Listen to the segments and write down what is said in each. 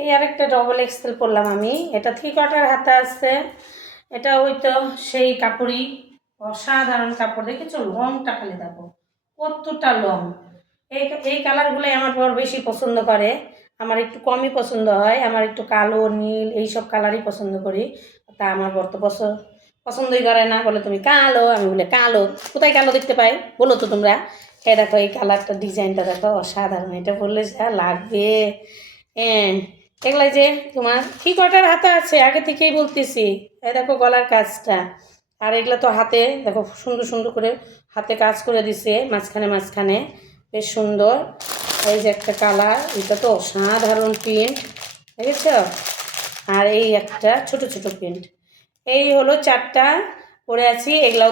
এই আরেকটা double XL পরলাম আমি। এটা 3/4 হাতা আছে। এটা ওই তো সেই কাপড়ই, অসাধারণ কাপড়। দেখেছো লংটা? খালি দেখো কতটা লং। এই এই কালারগুলোই আমার বর বেশি পছন্দ করে, আমার একটু কমই পছন্দ হয়। আমার একটু কালো নীল এইসব কালারই পছন্দ করি। তা আমার বর তো পছন্দই করে না, বলে তুমি কালো। আমি বলে কালো কোথায় কালো দেখতে পাই বলো তো তোমরা? এই দেখো এই কালারটা, ডিজাইনটা দেখো অসাধারণ। এটা বললে যা লাগবে। হ্যাঁ, এগুলো যে তোমার 3/4 হাতা আছে, আগে থেকেই বলতেছি। এই দেখো গলার কাজটা। আর এগুলো তো হাতে দেখো সুন্দর সুন্দর করে হাতে কাজ করে দিছে মাঝখানে মাঝখানে, বেশ সুন্দর। এই যে একটা কালার, এটা তো অসাধারণ প্রিন্ট, দেখেছ? আর এই একটা ছোট ছোট প্রিন্ট। এই হলো 4টা পরে আছি। এগুলাও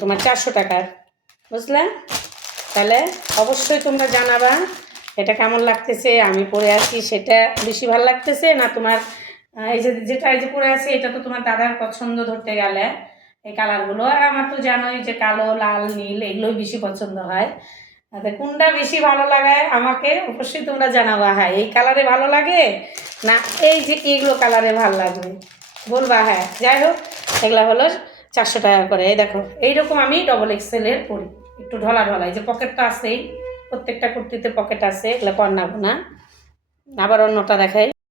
তোমার 400 টাকার, বুঝলে? তাহলে অবশ্যই তোমরা জানাবা এটা কেমন লাগতেছে। আমি পরে আছি সেটা বেশি ভালো লাগতেছে না তোমার এই যে যেটা এই যে পরে আছি এটা তো তোমার দাদার পছন্দ ধরতে গেলে এই কালারগুলো। আর আমার তো জানোই যে কালো লাল নীল এগুলোই বেশি পছন্দ হয়। কোনটা বেশি ভালো লাগায় আমাকে অবশ্যই তোমরা জানাবা। হ্যাঁ, এই কালারে ভালো লাগে না এই যে এগুলো কালারে ভালো লাগবে বলবা। হ্যাঁ, যাই হোক, এগুলো হলো 400 টাকা করে। এই দেখো এইরকম আমি ডবল এক্সেলের পরি, একটু ঢলা ঢলা। এই যে পকেটটা আছেই, প্রত্যেকটা কুর্তিতে পকেট আছে, এগুলো কর না। আবার অন্যটা দেখাই।